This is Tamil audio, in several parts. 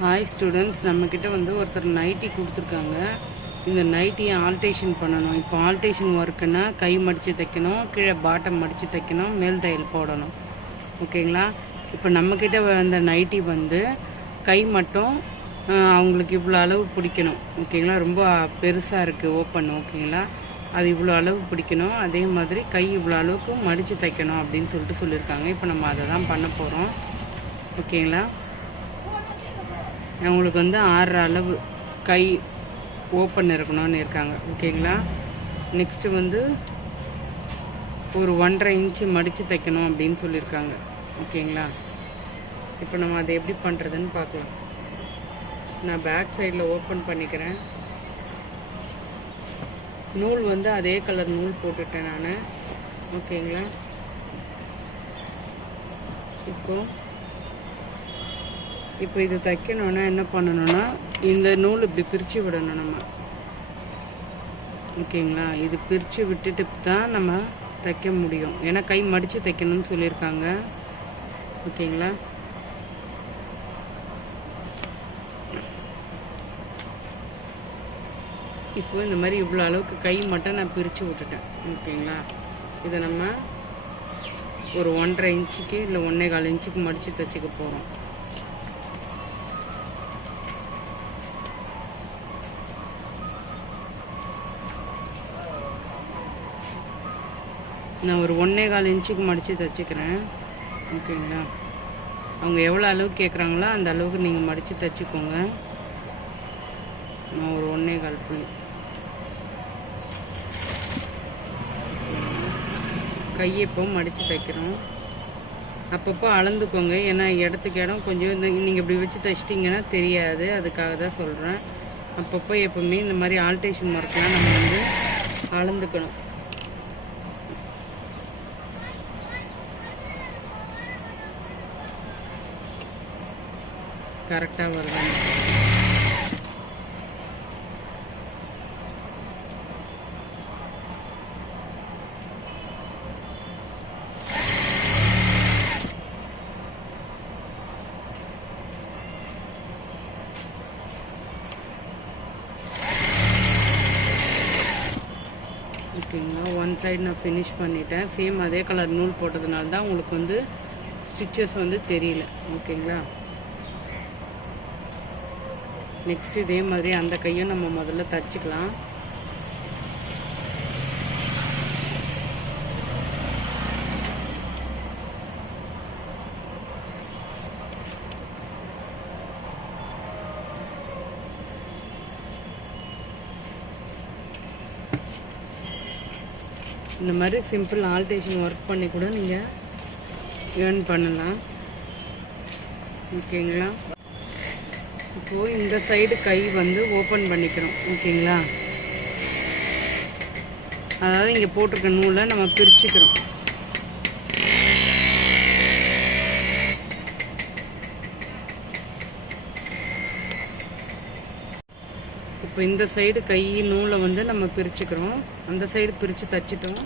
ஹாய் ஸ்டூடெண்ட்ஸ், நம்மக்கிட்ட வந்து ஒருத்தர் நைட்டி கொடுத்துருக்காங்க. இந்த நைட்டியை ஆல்டேஷன் பண்ணணும். இப்போ ஆல்டேஷன் ஒர்க்குன்னா கை மடித்து தைக்கணும், கீழே பாட்டம் மடித்து தைக்கணும், மேல் தையல் போடணும். ஓகேங்களா? இப்போ நம்மக்கிட்ட அந்த நைட்டி வந்து கை மட்டும் அவங்களுக்கு இவ்வளோ அளவு பிடிக்கணும். ஓகேங்களா? ரொம்ப பெருசாக இருக்குது ஓப்பன். ஓகேங்களா? அது இவ்வளோ அளவு பிடிக்கணும். அதே மாதிரி கை இவ்வளோ அளவுக்கு மடித்து தைக்கணும் அப்படின்னு சொல்லியிருக்காங்க. இப்போ நம்ம அதை தான் பண்ண போகிறோம். ஓகேங்களா? அவங்களுக்கு வந்து 6 அளவு கை ஓப்பன் இருக்கணும்னு இருக்காங்க. ஓகேங்களா? நெக்ஸ்ட்டு வந்து ஒரு 1.5 இன்ச்சு மடித்து தைக்கணும் அப்படின்னு சொல்லியிருக்காங்க. ஓகேங்களா? இப்போ நம்ம அதை எப்படி பண்ணுறதுன்னு பார்க்கலாம். நான் பேக் சைடில் ஓப்பன் பண்ணிக்கிறேன். நூல் வந்து அதே கலர் நூல் போட்டுட்டேன் நான். ஓகேங்களா? இப்போ இது தைக்கணுன்னா என்ன பண்ணணும்னா, இந்த நூல் இப்படி பிரித்து விடணும் நம்ம. ஓகேங்களா? இது பிரித்து விட்டுட்டு தான் நம்ம தைக்க முடியும். ஏன்னா கை மடித்து தைக்கணும்னு சொல்லியிருக்காங்க. ஓகேங்களா? இப்போ இந்த மாதிரி இவ்வளோ அளவுக்கு கை மட்டும் நான் பிரித்து விட்டுட்டேன். ஓகேங்களா? இதை நம்ம ஒரு 1.5 இன்ச்சுக்கு இல்லை 1.25 இன்ச்சுக்கு மடித்து தைச்சிக்க போகிறோம். நான் ஒரு 1.25 இன்ச்சுக்கு மடித்து தைச்சிக்கிறேன். ஓகேங்களா? அவங்க எவ்வளோ அளவு கேட்குறாங்களோ அந்த அளவுக்கு நீங்கள் மடித்து தைச்சிக்கோங்க. நான் ஒரு 1.25 புள்ளி கையை இப்போ மடித்து தைக்கிறோம். அப்பப்போ அளந்துக்கோங்க. ஏன்னா இடத்துக்கு இடம் கொஞ்சம் நீங்கள் இப்படி வச்சு தைச்சிட்டிங்கன்னா தெரியாது. அதுக்காக தான் சொல்கிறேன். அப்பப்போ எப்போவுமே இந்த மாதிரி ஆல்டேஷன் ஒர்க்லாம் நம்ம வந்து அளந்துக்கணும். கரெக்டாக வருது. ஓகேங்களா? ஒன் சைடு நான் ஃபினிஷ் பண்ணிட்டேன். சேம் அதே கலர் நூல் போட்டதுனால தான் உங்களுக்கு வந்து ஸ்டிச்சஸ் வந்து தெரியல. ஓகேங்களா? நெக்ஸ்ட் இதே மாதிரி அந்த கையும் நம்ம முதல்ல தச்சுக்கலாம். இந்த மாதிரி சிம்பிள் ஆல்டேஷன் ஒர்க் பண்ணி கூட நீங்கள் ஏர்ன் பண்ணலாம். ஓகேங்களா? இப்போது இந்த சைடு கை வந்து ஓப்பன் பண்ணிக்கிறோம். ஓகேங்களா? அதாவது இங்கே போட்டிருக்க நூலை நம்ம பிரிச்சுக்கிறோம். இப்போ இந்த சைடு கை நூலை வந்து நம்ம பிரிச்சுக்கிறோம். அந்த சைடு பிரித்து தைச்சிட்டோம்.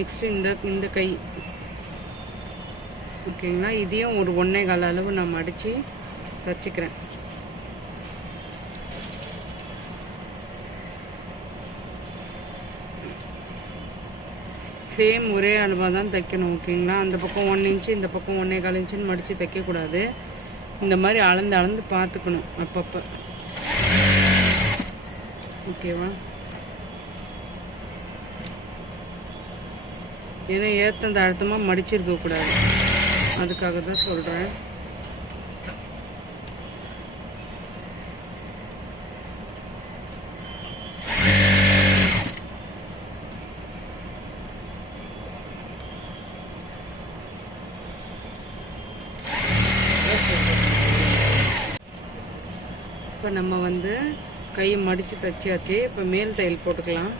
நெக்ஸ்ட்டு இந்த கை. ஓகேங்களா? இதையும் ஒரு 1.25 அளவு நான் மடித்து தைச்சிக்கிறேன். சேம் ஒரே அளவாக தான் தைக்கணும். ஓகேங்களா? அந்த பக்கம் 1 இன்ச்சு, இந்த பக்கம் 1.25 இன்ச்சுன்னு மடித்து தைக்கக்கூடாது. இந்த மாதிரி அளந்து பார்த்துக்கணும் அப்பப்போ. ஓகேவா? ஏன்னா ஏற்ற அழுத்தமாக மடிச்சிருக்கக்கூடாது. அதுக்காக தான் சொல்கிறேன். இப்போ நம்ம வந்து கையை மடித்து தைச்சாச்சு. இப்போ மேல் தையல் போட்டுக்கலாம்.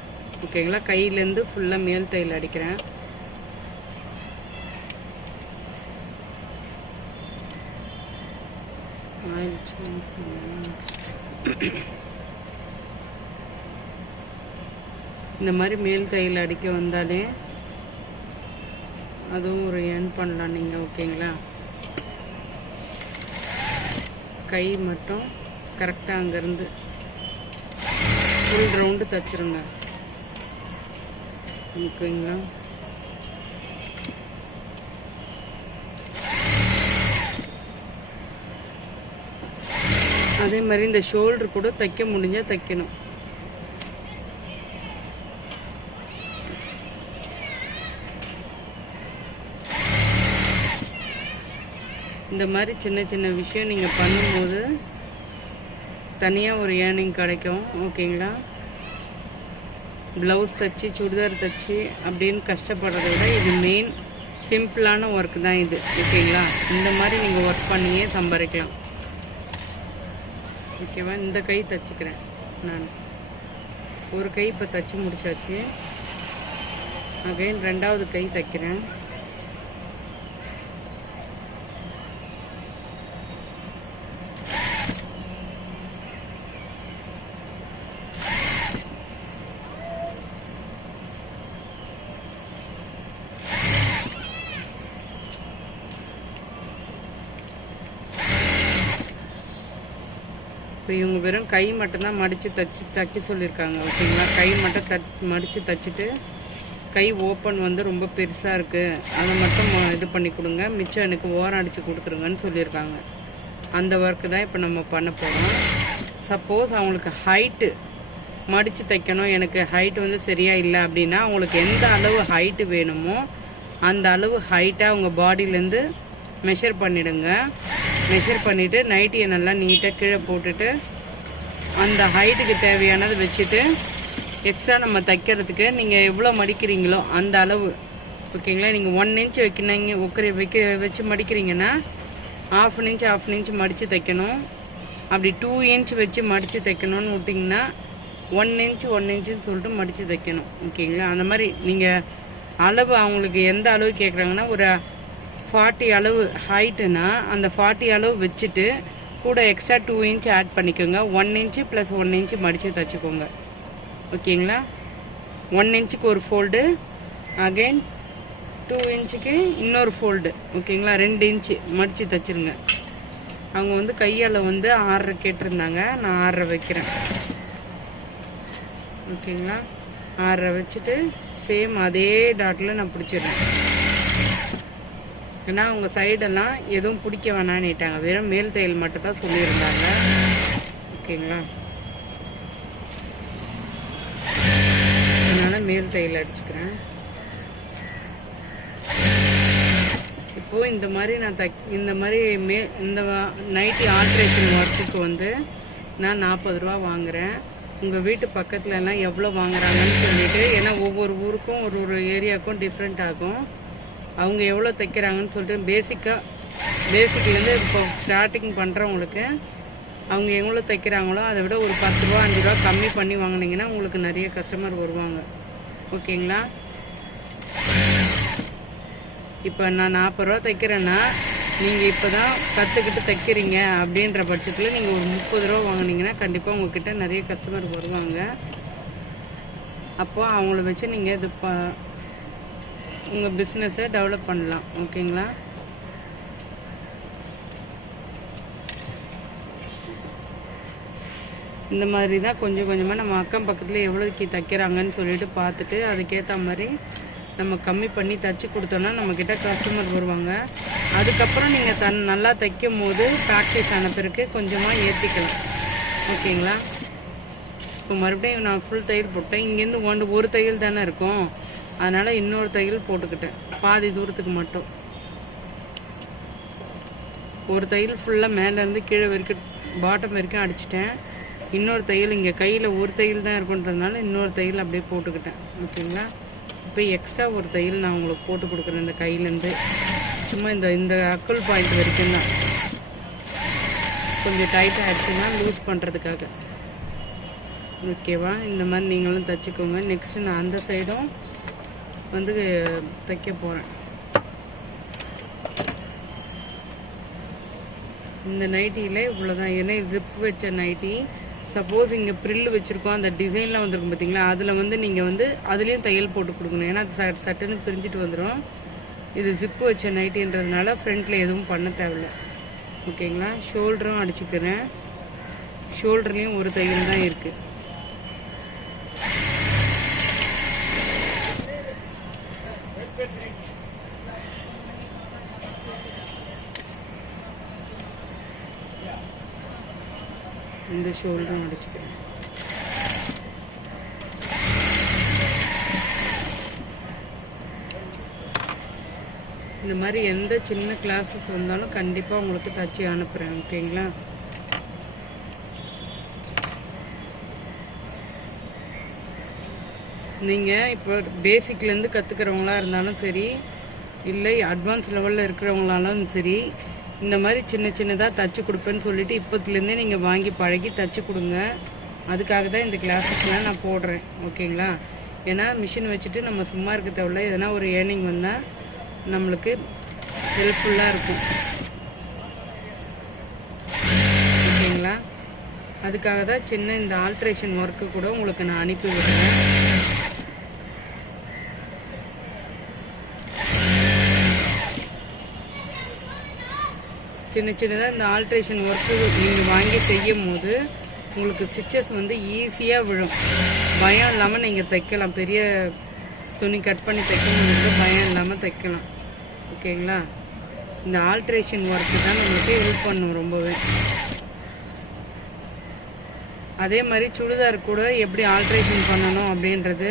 ஓகேங்களா? கையிலேருந்து ஃபுல்லாக மேல் தையல் அடிக்கிறேன். இந்த மாதிரி மேல் தையல் அடிக்க வந்தாலே அதுவும் ஒரு ஏர்ன் பண்ணலாம் நீங்கள். ஓகேங்களா? கை மட்டும் கரெக்டாக அங்கேருந்து ஃபுல் ரவுண்டு தைச்சிருங்க. ஓகேங்களா? அதே மாதிரி இந்த ஷோல்டர் கூட தைக்க முடிஞ்சால் தைக்கணும். இந்த மாதிரி சின்ன சின்ன விஷயம் நீங்கள் பண்ணும்போது தனியாக ஒரு ஏர்னிங் கிடைக்கும். ஓகேங்களா? ப்ளவுஸ் தைச்சி சுடிதார் தைச்சி அப்படின்னு கஷ்டப்படுறத விட இது மெயின் சிம்பிளான ஒர்க் தான் இது. ஓகேங்களா? இந்த மாதிரி நீங்கள் ஒர்க் பண்ணியே சம்பாதிக்கலாம். ஓகேவா? இந்த கை தைச்சிக்கிறேன் நான். ஒரு கை இப்போ தைச்சி முடிச்சாச்சு. அகைன் ரெண்டாவது கை தைக்கிறேன். இப்போ இவங்க வெறும் கை மட்டும்தான் மடித்து தைக்க சொல்லியிருக்காங்க. ஓகேங்களா? கை மட்டும் மடித்து தைச்சிட்டு கை ஓப்பன் வந்து ரொம்ப பெருசாக இருக்குது, அதை மட்டும் இது பண்ணி கொடுங்க, மிச்சம் எனக்கு ஓரம் அடித்து கொடுத்துருங்கன்னு சொல்லியிருக்காங்க. அந்த ஒர்க்கு தான் இப்போ நம்ம பண்ண போகிறோம். சப்போஸ் அவங்களுக்கு ஹைட்டு மடித்து தைக்கணும், எனக்கு ஹைட்டு வந்து சரியாக இல்லை அப்படின்னா அவங்களுக்கு எந்த அளவு ஹைட்டு வேணுமோ அந்த அளவு ஹைட்டாக அவங்க பாடியிலேருந்து மெஷர் பண்ணிவிடுங்க. மெஷர் பண்ணிவிட்டு நைட்டியை நல்லா நீட்டாக கீழே போட்டுட்டு அந்த ஹைட்டுக்கு தேவையானது வச்சுட்டு எக்ஸ்ட்ரா நம்ம தைக்கிறதுக்கு நீங்கள் எவ்வளோ மடிக்கிறீங்களோ அந்த அளவு. ஓகேங்களா? நீங்கள் 1 இன்ச் வச்சு மடிக்கிறீங்கன்னா ½ இன்ச் மடித்து தைக்கணும். அப்படி 2 இன்ச் வச்சு மடித்து தைக்கணும்னு விட்டிங்கன்னா 1 இன்ச்சுன்னு சொல்லிட்டு மடித்து தைக்கணும். ஓகேங்களா? அந்த மாதிரி நீங்கள் அளவு அவங்களுக்கு எந்த அளவு கேட்குறாங்கன்னா ஒரு 40 அளவு ஹைட்டுனா அந்த 40 அளவு வச்சுட்டு கூட எக்ஸ்ட்ரா 2 இன்ச் ஆட் பண்ணிக்கோங்க. 1 இன்ச் ப்ளஸ் 1 இன்ச் மடித்து தைச்சிக்கோங்க. ஓகேங்களா? 1 இன்ச்சுக்கு ஒரு ஃபோல்டு, அகைன் 2 இன்ச்சுக்கு இன்னொரு ஃபோல்டு. ஓகேங்களா? 2 இன்ச்சு மடித்து தைச்சிருங்க. அவங்க வந்து கையால் வந்து 6.5 கேட்டிருந்தாங்க, நான் 6.5 வைக்கிறேன். ஓகேங்களா? 6.5 வச்சுட்டு சேம் அதே டாட்டில் நான் பிடிச்சிடுறேன். ஏன்னா அவங்க சைடெல்லாம் எதுவும் பிடிக்க வேணான்னுட்டாங்க, வெறும் மேல் தையல் மட்டும் தான் சொல்லியிருந்தாங்க. ஓகேங்களா? அதனால் மேல் தையல் அடிச்சுக்கிறேன். இப்போது இந்த மாதிரி நான் இந்த மாதிரி இந்த நைட்டி ஆல்ட்ரேஷன் ஒர்க்குக்கு வந்து நான் 40 ரூபா வாங்குகிறேன். உங்கள் வீட்டு பக்கத்துலலாம் எவ்வளோ வாங்குறாங்கன்னு சொல்லிவிட்டு, ஏன்னா ஒவ்வொரு ஊருக்கும் ஒரு ஏரியாவுக்கும் டிஃப்ரெண்ட் ஆகும். அவங்க எவ்வளோ தைக்கிறாங்கன்னு சொல்லிட்டு பேசிக்லேருந்து இப்போ ஸ்டார்டிங் பண்ணுறவங்களுக்கு அவங்க எவ்வளோ தைக்கிறாங்களோ அதை விட ஒரு 10 ரூபா 5 ரூபா கம்மி பண்ணி வாங்கினீங்கன்னா உங்களுக்கு நிறைய கஸ்டமர் வருவாங்க. ஓகேங்களா? இப்போ நான் 40 ரூபா தைக்கிறேன்னா நீங்கள் இப்போ தான் கற்றுக்கிட்டு தைக்கிறீங்க அப்படின்ற பட்சத்தில் நீங்கள் ஒரு 30 ரூபா வாங்கினீங்கன்னா கண்டிப்பாக உங்கள்கிட்ட நிறைய கஸ்டமர் வருவாங்க. அப்போது அவங்கள வச்சு நீங்கள் இது உங்கள் பிஸ்னஸை டெவலப் பண்ணலாம். ஓகேங்களா? இந்த மாதிரி தான் கொஞ்சம் கொஞ்சமாக நம்ம அக்கம் பக்கத்தில் எவ்வளோக்கு தைக்கிறாங்கன்னு சொல்லிட்டு பார்த்துட்டு அதுக்கேற்ற மாதிரி நம்ம கம்மி பண்ணி தைச்சி கொடுத்தோன்னா நம்மக்கிட்ட கஸ்டமர் வருவாங்க. அதுக்கப்புறம் நீங்கள் நல்லா தைக்கும் போது ப்ராக்டிஸ் ஆன பிறகு கொஞ்சமாக ஏற்றிக்கலாம். ஓகேங்களா? இப்போ மறுபடியும் நான் ஃபுல் தையல் போட்டேன். இங்கேருந்து ஒரு தையல் தானே இருக்கும், அதனால் இன்னொரு தையல் போட்டுக்கிட்டேன் பாதி தூரத்துக்கு மட்டும். ஒரு தையல் ஃபுல்லாக மேலேருந்து கீழே வரைக்கும் பாட்டம் வரைக்கும் அடிச்சிட்டேன். இன்னொரு தையல் இங்கே கையில் ஒரு தையல் தான் இருக்குன்றதுனால இன்னொரு தையல் அப்படியே போட்டுக்கிட்டேன். ஓகேங்களா? இப்போ எக்ஸ்ட்ரா ஒரு தையல் நான் உங்களுக்கு போட்டு கொடுக்குறேன். இந்த கையிலேருந்து சும்மா இந்த அக்குள் பாயிண்ட் வரைக்கும் தான், கொஞ்சம் டைட்டாக ஆகிடுச்சுன்னா லூஸ் பண்ணுறதுக்காக. ஓகேவா? இந்த மாதிரி நீங்களும் தைச்சிக்கோங்க. நெக்ஸ்ட்டு நான் அந்த சைடும் வந்து தைக்க போகிறேன். இந்த நைட்டியில் இவ்வளோதான். ஏன்னா ஜிப் வச்ச நைட்டி. சப்போஸ் இங்கே ப்ரில் வச்சுருக்கோம், அந்த டிசைன்லாம் வந்துருக்கும் பார்த்தீங்களா, அதில் வந்து நீங்கள் வந்து அதுலேயும் தையல் போட்டு கொடுக்கணும். ஏன்னா அது சட்டுன்னு பிரிஞ்சுட்டு வந்துடும். இது ஜிப்பு வச்ச நைட்டின்றதுனால ஃப்ரண்ட்டில் எதுவும் பண்ண தேவையில்லை. ஓகேங்களா. ஷோல்டரும் அடிச்சுக்கிறேன். ஷோல்டர்லேயும் ஒரு தையல் தான் இருக்குது. இந்த ஷோல்டரும் அடிச்சுக்கிறேன். இந்த மாதிரி எந்த சின்ன கிளாஸஸ் வந்தாலும் கண்டிப்பாக உங்களுக்கு தச்சு அனுப்புகிறேன். ஓகேங்களா. நீங்கள் இப்போ பேசிக்லேருந்து கற்றுக்கிறவங்களா இருந்தாலும் சரி, இல்லை அட்வான்ஸ் லெவலில் இருக்கிறவங்களாலும் சரி, இந்த மாதிரி சின்ன சின்னதாக தச்சு கொடுப்பேன்னு சொல்லிவிட்டு இப்போத்துலேருந்தே நீங்கள் வாங்கி பழகி தச்சு கொடுங்க. அதுக்காக தான் இந்த கிளாஸஸ்லாம் நான் போடுறேன். ஓகேங்களா. ஏன்னா மிஷின் வச்சுட்டு நம்ம சும்மா இருக்க தேவையில்ல, எதனா ஒரு ஏர்னிங் வந்தால் நம்மளுக்கு ஹெல்ப்ஃபுல்லாக இருக்கும். ஓகேங்களா. அதுக்காக தான் சின்ன இந்த ஆல்ட்ரேஷன் ஒர்க்கு கூட உங்களுக்கு நான் அனுப்பி விடுறேன். சின்ன சின்னதாக இந்த ஆல்ட்ரேஷன் ஒர்க்கு நீங்கள் வாங்கி செய்யும் போது உங்களுக்கு ஸ்டிச்சஸ் வந்து ஈஸியாக விழும். பயம் இல்லாமல் நீங்கள் தைக்கலாம். பெரிய துணி கட் பண்ணி தைக்கணுங்கிறது பயம் இல்லாமல் தைக்கலாம். ஓகேங்களா. இந்த ஆல்ட்ரேஷன் ஒர்க்கு தான் நம்மளுக்கு ஹெல்ப் பண்ணும் ரொம்பவே. அதே மாதிரி சுடிதார் கூட எப்படி ஆல்ட்ரேஷன் பண்ணணும் அப்படின்றது,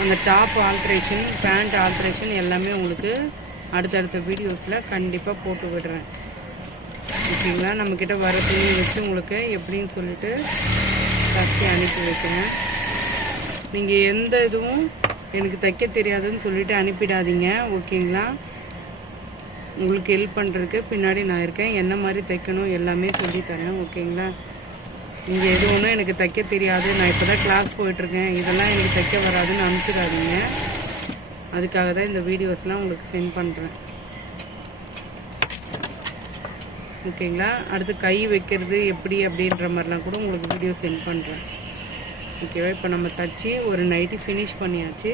அந்த டாப் ஆல்ட்ரேஷன், பேண்ட் ஆல்ட்ரேஷன் எல்லாமே உங்களுக்கு அடுத்தடுத்த வீடியோஸில் கண்டிப்பாக போட்டு விடுறேன். ஓகேங்களா. நம்மக்கிட்ட வர துணி வச்சு உங்களுக்கு எப்படின்னு சொல்லிட்டு தச்சு அனுப்பி வைக்கிறேன். நீங்கள் எந்த இதுவும் எனக்கு தைக்க தெரியாதுன்னு சொல்லிட்டு அனுப்பிடாதீங்க. ஓகேங்களா. உங்களுக்கு ஹெல்ப் பண்ணுறதுக்கு பின்னாடி நான் இருக்கேன். என்ன மாதிரி தைக்கணும் எல்லாமே சொல்லித்தரேன். ஓகேங்களா. இங்கே எது ஒன்றும் எனக்கு தைக்க தெரியாது, நான் இப்போ தான் கிளாஸ் போயிட்டுருக்கேன், இதெல்லாம் எனக்கு தைக்க வராதுன்னு அனுப்பிச்சிடாதீங்க. அதுக்காக தான் இந்த வீடியோஸ்லாம் உங்களுக்கு சென்ட் பண்ணுறேன். ஓகேங்களா. அடுத்து கை வைக்கிறது எப்படி அப்படின்ற மாதிரிலாம் கூட உங்களுக்கு வீடியோ சென்ட் பண்ணுறேன். ஓகேவா. இப்போ நம்ம தச்சு ஒரு நைட்டி ஃபினிஷ் பண்ணியாச்சு.